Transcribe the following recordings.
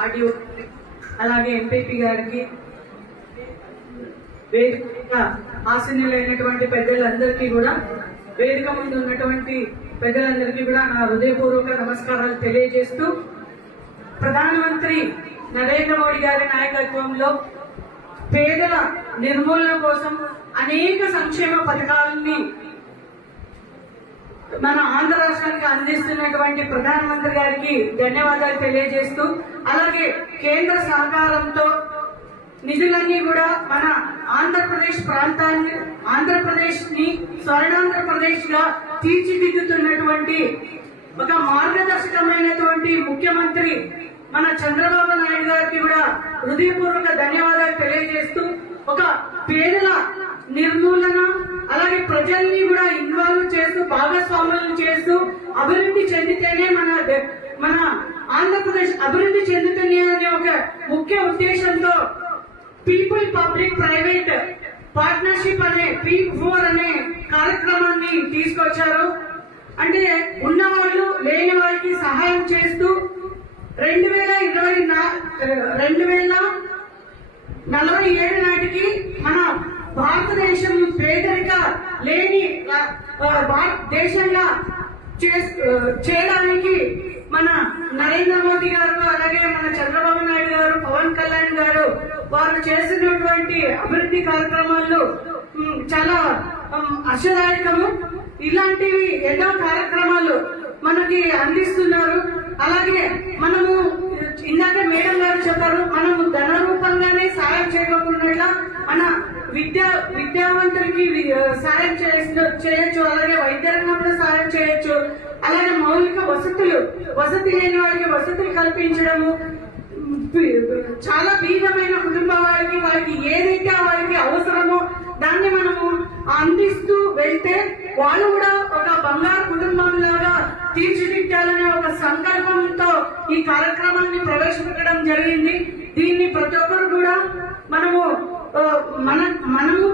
RDO అలాగే MPP గారికి వేదిక ఆసీనులైనటువంటి పెద్దలందరికీ కూడా, వేదిక ముందు ఉన్నటువంటి పెద్దలందరికీ కూడా నా హృదయపూర్వక నమస్కారాలు తెలియజేస్తూ, ప్రధానమంత్రి నరేంద్ర మోడీ గారి నాయకత్వంలో పేదల నిర్మూలన కోసం అనేక సంక్షేమ పథకాలని మన ఆంధ్ర రాష్ట్రానికి అందిస్తున్నటువంటి ప్రధానమంత్రి గారికి ధన్యవాదాలు తెలియజేస్తూ, అలాగే కేంద్ర సహకారంతో నిధులన్నీ కూడా మన ఆంధ్రప్రదేశ్ ని స్వర్ణాంధ్రప్రదేశ్ గా తీర్చిదిద్దుతున్నటువంటి ఒక మార్గదర్శకమైనటువంటి ముఖ్యమంత్రి మన చంద్రబాబు నాయుడు గారికి కూడా హృదయపూర్వక ధన్యవాదాలు తెలియజేస్తూ, ఒక పేదల నిర్మూలన అలాగే ప్రజల్ని కూడా ఇన్వాల్వ్ చేస్తూ భాగస్వాములను చేస్తూ అభివృద్ధి చెందితేనే మన ఆంధ్రప్రదేశ్ అభివృద్ధి చెందుతుంది అనే ఒక ముఖ్య ఉద్దేశంతో పీపుల్ పబ్లిక్ ప్రైవేట్ పార్ట్నర్షిప్ అనే P4 అనే కార్యక్రమాన్ని తీసుకొచ్చారు. అంటే ఉన్నవాళ్ళు లేని వారికి సహాయం చేస్తూ 2047 నాటికి మన భారతదేశం పేదరిక లేని దేశంగా చేయడానికి మన నరేంద్ర మోదీ గారు అలాగే మన చంద్రబాబు నాయుడు గారు, పవన్ కళ్యాణ్ గారు వారు చేసినటువంటి అభివృద్ధి కార్యక్రమాలు చాలా ఆశాదాయకము. ఇలాంటివి ఎన్నో కార్యక్రమాలు మనకి అందిస్తున్నారు. అలాగే మనము ఇందాక మేడం గారు చెప్పారు, మనము ధన రూపంగానే సాయం చేయకుండా మన విద్యావంతులకి సాయం చేయొచ్చు, అలాగే వైద్య రంగంలో సాయం చేయొచ్చు, అలాగే మౌలిక వసతి లేని వారికి వసతులు కల్పించడము, చాలా బీదమైన కుటుంబం వారికి ఏదైతే వారికి అవసరమో దాన్ని మనము అందిస్తూ వెళ్తే వాళ్ళు కూడా ఒక బంగారు కుటుంబం లాగా తీర్చిదిద్దాలనే ఒక సంకల్పంతో ఈ కార్యక్రమాన్ని ప్రవేశపెట్టడం జరిగింది. దీన్ని ప్రతి ఒక్కరు కూడా మనము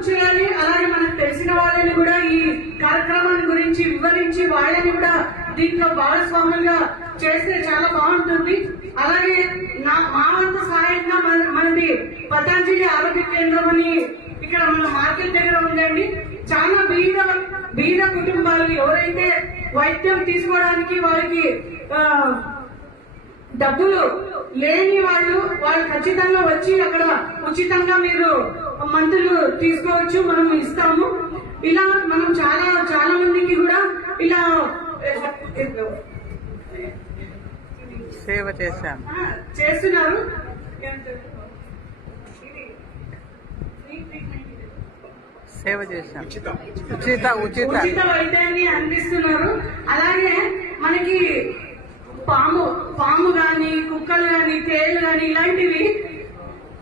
చేయాలి. అలాగే మనకు తెలిసిన వాళ్ళని కూడా ఈ కార్యక్రమాన్ని గురించి వివరించి వాళ్ళని కూడా దీంట్లో భాగస్వాములుగా చేస్తే చాలా బాగుంటుంది. అలాగే మా వంతు సహాయంగా మనది పతంజలి ఆరోగ్య కేంద్రం అని ఇక్కడ మన మార్కెట్ దగ్గర ఉందండి. చాలా బీద కుటుంబాలు ఎవరైతే వైద్యం తీసుకోవడానికి వారికి డబ్బులు లేని వాళ్ళు ఖచ్చితంగా వచ్చి అక్కడ ఉచితంగా మీరు మందులు తీసుకోవచ్చు, మనం ఇస్తాము. ఇలా మనం చాలా మందికి కూడా ఇలా సేవ చేస్తున్నారు. సేవ చేశాం, ఉచిత వైద్యాన్ని అందిస్తున్నారు. అలాగే మనకి పాము గాని, కుక్కలు గాని, తేళ్లు గాని ఇలాంటివి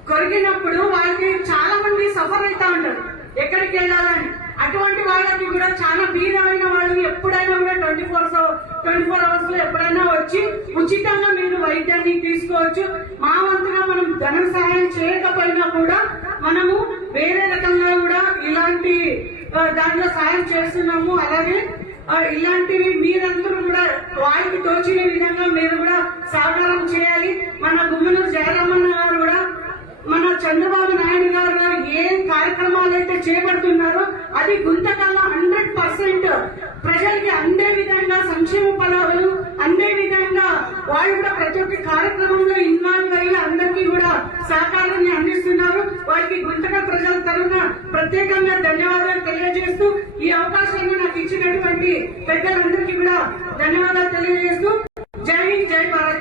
కొరికినప్పుడు వాళ్ళకి చాలా మంది సఫర్ అవుతా ఉంటారు ఎక్కడికి వెళ్ళాలని. అటువంటి వాళ్ళకి కూడా చాలా బీదమైన వాళ్ళు ఎప్పుడైనా కూడా 24 అవర్స్ లో ఎప్పుడైనా వచ్చి ఉచితంగా మీరు వైద్యాన్ని తీసుకోవచ్చు. మా వంతుగా మనం ధన సహాయం చేయకపోయినా కూడా మనము వేరే రకంగా కూడా ఇలాంటి దాంట్లో సాయం చేస్తున్నాము. అలాగే ఇలాంటివి మీరందరూ కూడా వారికి తోచిన విధంగా మీరు కూడా సహకారం చేయాలి. మన గుమ్మనూరు జయరామన్న గారు కూడా మన చంద్రబాబు నాయుడు గారు ఏ కార్యక్రమాలు అయితే చేపడుతున్నారో అది గుంతకల్లా 100% ప్రజలకి అందే విధంగా సంక్షేమ ఫలాలు అందే విధంగా వాళ్ళు కూడా ప్రతి ఒక్క కార్యక్రమంలో ఇన్వాల్వ్ అయ్యి అందరికీ కూడా సహకారాన్ని అందిస్తున్నారు. వారికి గుంతకల్ ప్రజల తరఫున ప్రత్యేకంగా ధన్యవాదాలు తెలియజేస్తూ, ఈ అవకాశాన్ని నాకు ఇచ్చినటువంటి పెద్దలందరికీ కూడా ధన్యవాదాలు తెలియజేస్తూ, జై హింద్, జై భారత్.